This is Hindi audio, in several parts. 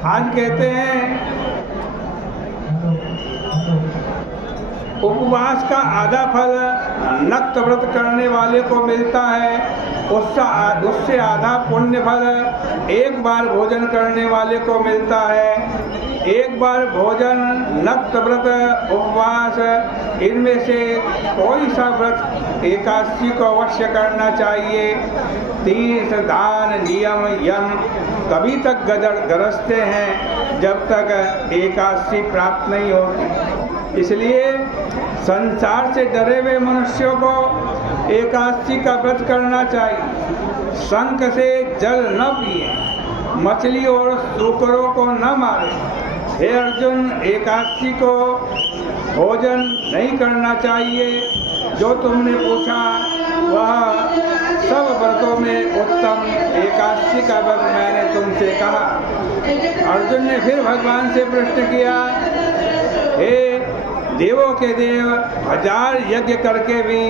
आज कहते हैं उपवास का आधा फल नक्त व्रत करने वाले को मिलता है, उससे आधा पुण्य फल एक बार भोजन करने वाले को मिलता है। एक बार भोजन, नक्त व्रत, उपवास, इनमें से कोई सा व्रत एकादशी को अवश्य करना चाहिए। तीर्थ, दान, नियम, यम तभी तक गरजते हैं जब तक एकादशी प्राप्त नहीं होती। इसलिए संसार से डरे हुए मनुष्यों को एकादशी का व्रत करना चाहिए। शंख से जल न पिए, मछली और सूकरों को न मारे। हे अर्जुन, एकादशी को भोजन नहीं करना चाहिए। जो तुमने पूछा वह सब व्रतों में उत्तम एकादशी का व्रत मैंने तुमसे कहा। अर्जुन ने फिर भगवान से प्रश्न किया, हे देवों के देव, 1000 यज्ञ करके भी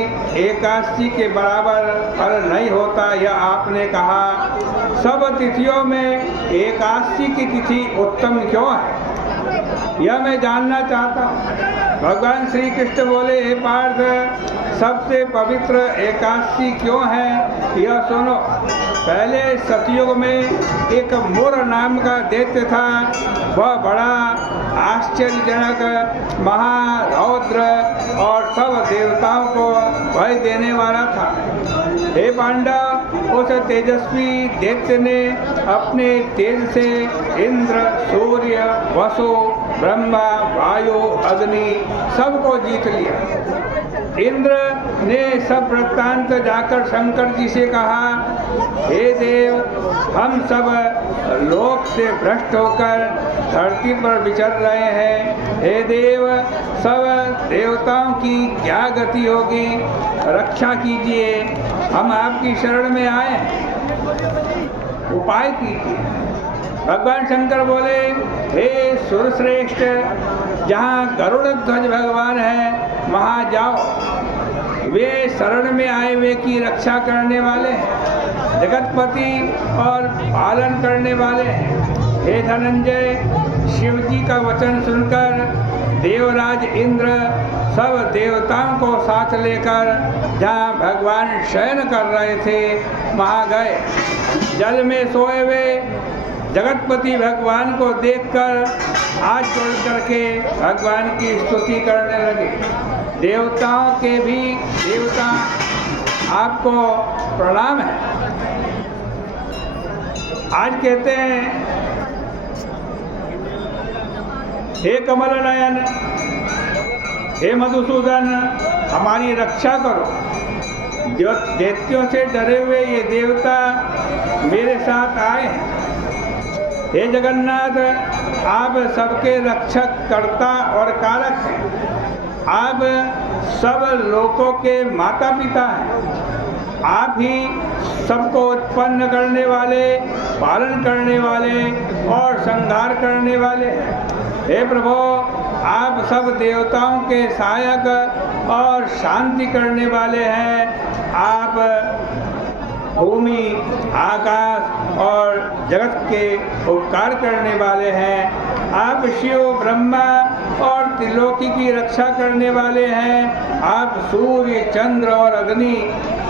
एकादशी के बराबर फल नहीं होता, यह आपने कहा। सब तिथियों में एकादशी की तिथि उत्तम क्यों है, यह मैं जानना चाहता हूँ। भगवान श्री कृष्ण बोले, हे पार्थ, सबसे पवित्र एकादशी क्यों है यह सुनो। पहले सतयुग में एक मोर नाम का दैत्य था। वह बड़ा आश्चर्यजनक, महारौद्र और सब देवताओं को भय देने वाला था। हे पांडव, उस तेजस्वी दैत्य ने अपने तेज से इंद्र, सूर्य, वसु, ब्रह्मा, वायु, अग्नि सबको जीत लिया। इंद्र ने सब वृत्तांत जाकर शंकर जी से कहा, हे देव, हम सब लोक से भ्रष्ट होकर धरती पर विचर रहे हैं। हे देव, सब देवताओं की क्या गति होगी, रक्षा कीजिए, हम आपकी शरण में आए हैं, उपाय कीजिए। भगवान शंकर बोले, हे सुरश्रेष्ठ, जहाँ गरुड़ ध्वज भगवान है वहाँ जाओ। वे शरण में आए हुए की रक्षा करने वाले हैं, जगतपति और पालन करने वाले हैं। हे धनंजय, शिव जी का वचन सुनकर देवराज इंद्र सब देवताओं को साथ लेकर जहाँ भगवान शयन कर रहे थे वहाँ गए। जल में सोए हुए जगतपति भगवान को देखकर हाथ जोड़ करके भगवान की स्तुति करने लगे। देवताओं के भी देवता आपको प्रणाम है। आज कहते हैं, हे कमल नयन, हे मधुसूदन, हमारी रक्षा करो। दैत्यों से डरे हुए ये देवता मेरे साथ आए हैं। हे जगन्नाथ, आप सबके रक्षक, कर्ता और कारक हैं। आप सब लोगों के माता पिता हैं। आप ही सबको उत्पन्न करने वाले, पालन करने वाले और संहार करने वाले हैं। हे प्रभु, आप सब देवताओं के सहायक और शांति करने वाले हैं। आप भूमि, आकाश और जगत के उपकार करने वाले हैं। आप शिव, ब्रह्मा और त्रिलोकी की रक्षा करने वाले हैं। आप सूर्य, चंद्र और अग्नि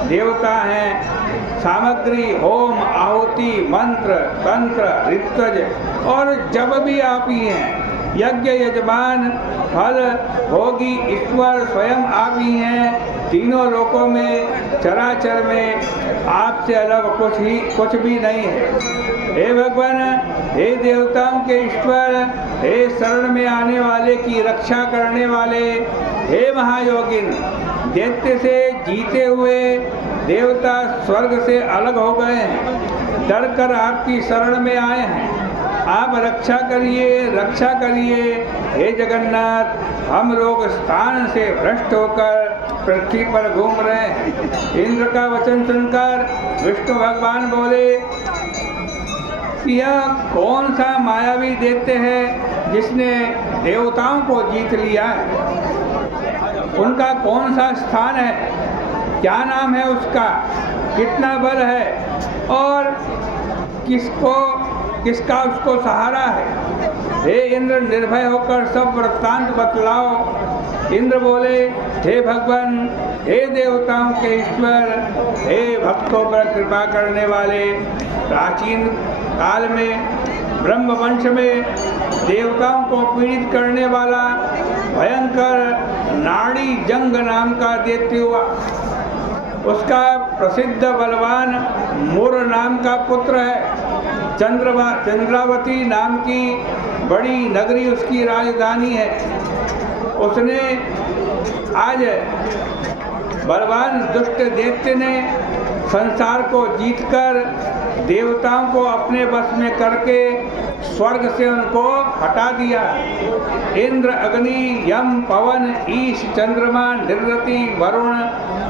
देवता हैं। सामग्री, होम, आहुति, मंत्र, तंत्र, ऋत्विज और जब भी आप ही हैं। यज्ञ यजमान, फल, भोगी, ईश्वर स्वयं आप ही हैं। तीनों लोकों में, चराचर में आपसे अलग कुछ भी नहीं है। हे भगवान, हे देवताओं के ईश्वर, हे शरण में आने वाले की रक्षा करने वाले, हे महायोगिन, दैत्य से जीते हुए देवता स्वर्ग से अलग हो गए हैं, डरकर आपकी शरण में आए हैं। आप रक्षा करिए, रक्षा करिए। हे जगन्नाथ, हम लोग स्थान से भ्रष्ट होकर पृथ्वी पर घूम रहे हैं। इंद्र का वचन सुनकर विष्णु भगवान बोले, यह कौन सा मायावी दैत्य है जिसने देवताओं को जीत लिया है? उनका कौन सा स्थान है, क्या नाम है उसका, कितना बल है और किसको किसका उसको सहारा है। हे इंद्र, निर्भय होकर सब वृत्तांत बतलाओ। इंद्र बोले, हे भगवान, हे देवताओं के ईश्वर, हे भक्तों पर कृपा करने वाले, प्राचीन काल में ब्रह्म वंश में देवताओं को पीड़ित करने वाला भयंकर नाड़ी जंग नाम का दैत्य हुआ। उसका प्रसिद्ध बलवान मुर नाम का पुत्र है। चंद्रावती नाम की बड़ी नगरी उसकी राजधानी है। उसने आज बलवान दुष्ट दैत्य ने संसार को जीतकर देवताओं को अपने वश में करके स्वर्ग से उनको हटा दिया। इंद्र, अग्नि, यम, पवन, ईश, चंद्रमा, निरृति, वरुण,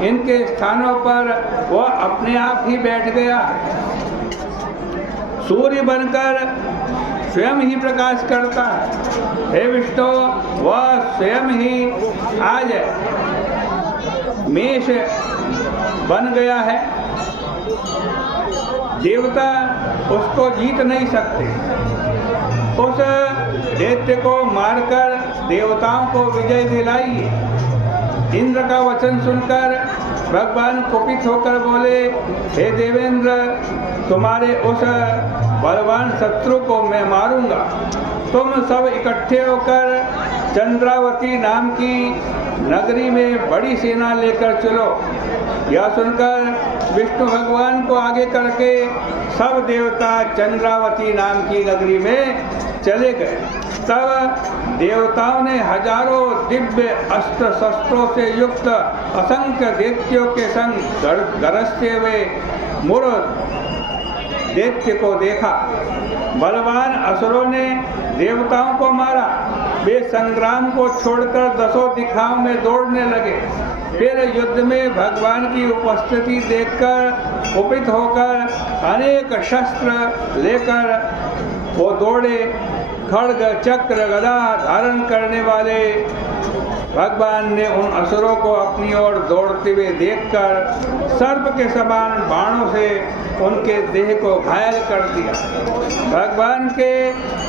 इनके स्थानों पर वह अपने आप ही बैठ गया। सूर्य बनकर स्वयं ही प्रकाश करता है। हे विष्णु, वह स्वयं ही आज मेष बन गया है। देवता उसको जीत नहीं सकते। उस दैत्य को मारकर देवताओं को विजय दिलाई। इंद्र का वचन सुनकर भगवान कुपित होकर बोले, हे देवेंद्र, तुम्हारे उस बलवान शत्रु को मैं मारूंगा। तुम सब इकट्ठे होकर चंद्रावती नाम की नगरी में बड़ी सेना लेकर चलो। यह सुनकर विष्णु भगवान को आगे करके सब देवता चंद्रावती नाम की नगरी में चले गए। तब देवताओं ने हजारों दिव्य अस्त्र शस्त्रों से युक्त असंख्य दैत्यों के संग गरजते हुए मुर दैत्य को देखा। बलवान असुरों ने देवताओं को मारा। वे संग्राम को छोड़कर दसों दिशाओं में दौड़ने लगे। फिर युद्ध में भगवान की उपस्थिति देखकर कुपित होकर अनेक शस्त्र लेकर वो दौड़े। खड्ग, चक्र, गदा धारण करने वाले भगवान ने उन असुरों को अपनी ओर दौड़ते हुए देखकर सर्प के समान बाणों से उनके देह को घायल कर दिया। भगवान के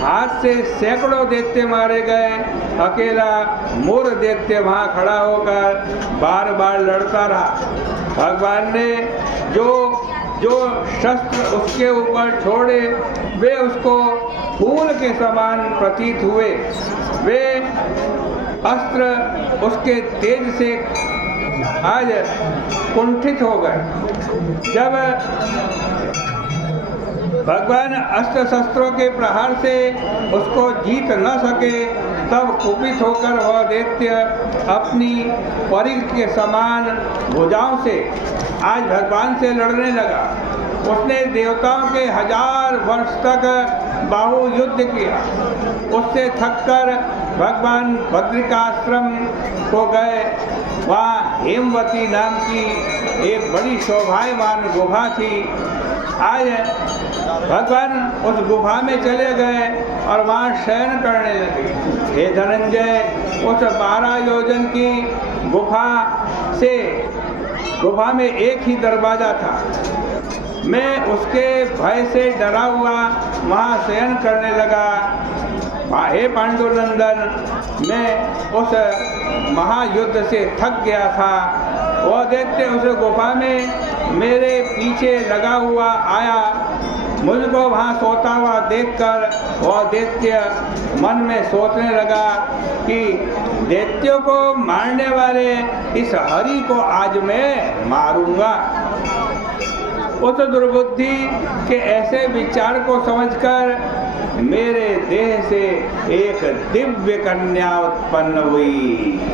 हाथ से सैकड़ों दैत्य मारे गए। अकेला मुर दैत्य वहाँ खड़ा होकर बार बार लड़ता रहा। भगवान ने जो शस्त्र उसके ऊपर छोड़े वे उसको फूल के समान प्रतीत हुए। वे अस्त्र उसके तेज से आज कुंठित हो गए। जब भगवान अस्त्र शस्त्रों के प्रहार से उसको जीत न सके तब कुपित होकर वह दैत्य अपनी परिघ के समान भुजाओं से आज भगवान से लड़ने लगा। उसने देवताओं के 1000 वर्ष तक बाहु युद्ध किया। उससे थककर भगवान बद्रिकाश्रम को गए। वहाँ हेमवती नाम की एक बड़ी शोभायमान गुफा थी। आज भगवान उस गुफा में चले गए और वहाँ शयन करने लगे। हे धनंजय, उस 12 योजन की गुफा में एक ही दरवाजा था। मैं उसके भय से डरा हुआ वहाँ शयन करने लगा। हे पांडुनंदन, मैं उस महायुद्ध से थक गया था। वह दैत्य उस गुफा में मेरे पीछे लगा हुआ आया। मुझको वहाँ सोता हुआ देखकर वह दैत्य मन में सोचने लगा कि दैत्यों को मारने वाले इस हरि को आज मैं मारूंगा। उस दुर्बुद्धि के ऐसे विचार को समझकर मेरे देह से एक दिव्य कन्या उत्पन्न हुई।